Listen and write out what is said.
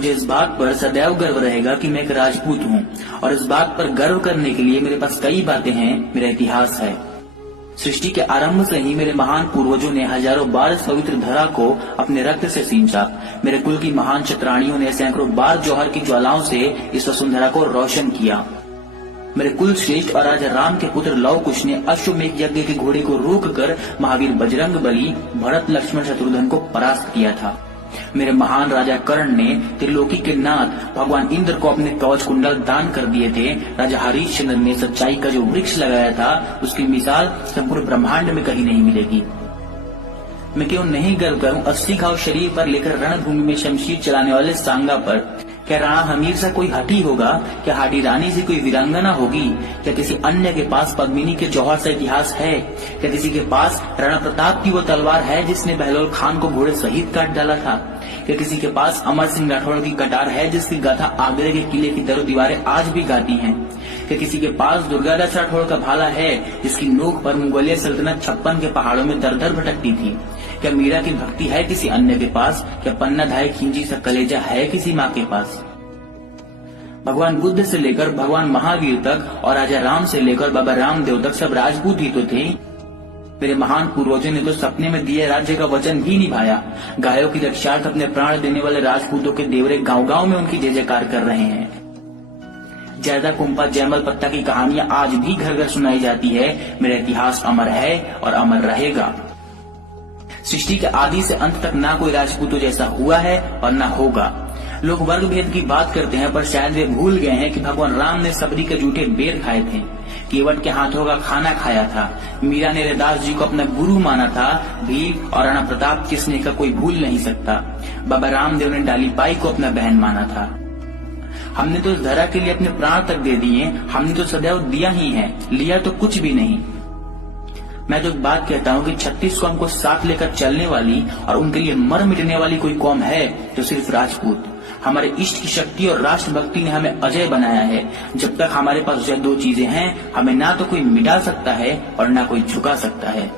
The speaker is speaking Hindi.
मुझे इस बात पर सदैव गर्व रहेगा कि मैं एक राजपूत हूँ और इस बात पर गर्व करने के लिए मेरे पास कई बातें हैं, मेरा इतिहास है। सृष्टि के आरंभ से ही मेरे महान पूर्वजों ने हजारों बार इस पवित्र धरा को अपने रक्त से सींचा। मेरे कुल की महान क्षत्राणियों ने सैकड़ों बार जौहर की ज्वालाओं से इस वसुंधरा को रोशन किया। मेरे कुल श्रेष्ठ और राजा राम के पुत्र लव कुश ने अश्वमेघ यज्ञ के घोड़े को रोककर महावीर बजरंग बली, भरत, लक्ष्मण, शत्रुघ्न को परास्त किया था। मेरे महान राजा कर्ण ने त्रिलोकी के नाथ भगवान इंद्र को अपने कवच कुंडल दान कर दिए थे। राजा हरिश्चंद्र ने सच्चाई का जो वृक्ष लगाया था, उसकी मिसाल संपूर्ण ब्रह्मांड में कहीं नहीं मिलेगी। मैं क्यों नहीं गर्व करूं 80 घाव शरीर पर लेकर रणभूमि में शमशीर चलाने वाले सांगा पर। क्या राणा हमीर से कोई हठी होगा? क्या हाडी रानी से कोई वीरांगना होगी? क्या किसी अन्य के पास पद्मिनी के जौहर से इतिहास है? क्या किसी के पास राणा प्रताप की वो तलवार है जिसने बहलोल खान को घोड़े सहित काट डाला था? क्या किसी के पास अमर सिंह राठौड़ की कटार है जिसकी गाथा आगरे के किले की दरो दीवारें आज भी गाती हैं? क्या किसी के पास दुर्गादास राठौड़ का भाला है जिसकी नोक पर मुगलिया सल्तनत 56 के पहाड़ों में दर दर भटकती थी? क्या मीरा की भक्ति है किसी अन्य के पास? क्या पन्ना धाय खिंची सा कलेजा है किसी माँ के पास? भगवान बुद्ध से लेकर भगवान महावीर तक और राजा राम से लेकर बाबा रामदेव तक सब राजपूत ही तो थे। मेरे महान पूर्वजों ने तो सपने में दिए राज्य का वचन भी निभाया। गायों की रक्षार्थ अपने प्राण देने वाले राजपूतों के देवरे गांव-गांव में उनकी जय जयकार कर रहे हैं। जैदा कुंपा जयमल पत्ता की कहानियां आज भी घर घर सुनाई जाती है। मेरा इतिहास अमर है और अमर रहेगा। सृष्टि के आदि से अंत तक ना कोई राजपूतों जैसा हुआ है और ना होगा। लोग वर्ग भेद की बात करते हैं, पर शायद वे भूल गए हैं कि भगवान राम ने सबरी के जूठे बेर खाए थे, केवट के हाथों का खाना खाया था। मीरा ने रैदास जी को अपना गुरु माना था। भील और राणा प्रताप के स्नेह का कोई भूल नहीं सकता। बाबा रामदेव ने डाली बाई को अपना बहन माना था। हमने तो इस धरा के लिए अपने प्राण तक दे दिए। हमने तो सदैव दिया ही है, लिया तो कुछ भी नहीं। मैं तो एक बात कहता हूँ कि 36 कौम को साथ लेकर चलने वाली और उनके लिए मर मिटने वाली कोई कौम है तो सिर्फ राजपूत। हमारे इष्ट की शक्ति और राष्ट्रभक्ति ने हमें अजय बनाया है। जब तक हमारे पास यह दो चीजें हैं, हमें ना तो कोई मिटा सकता है और ना कोई झुका सकता है।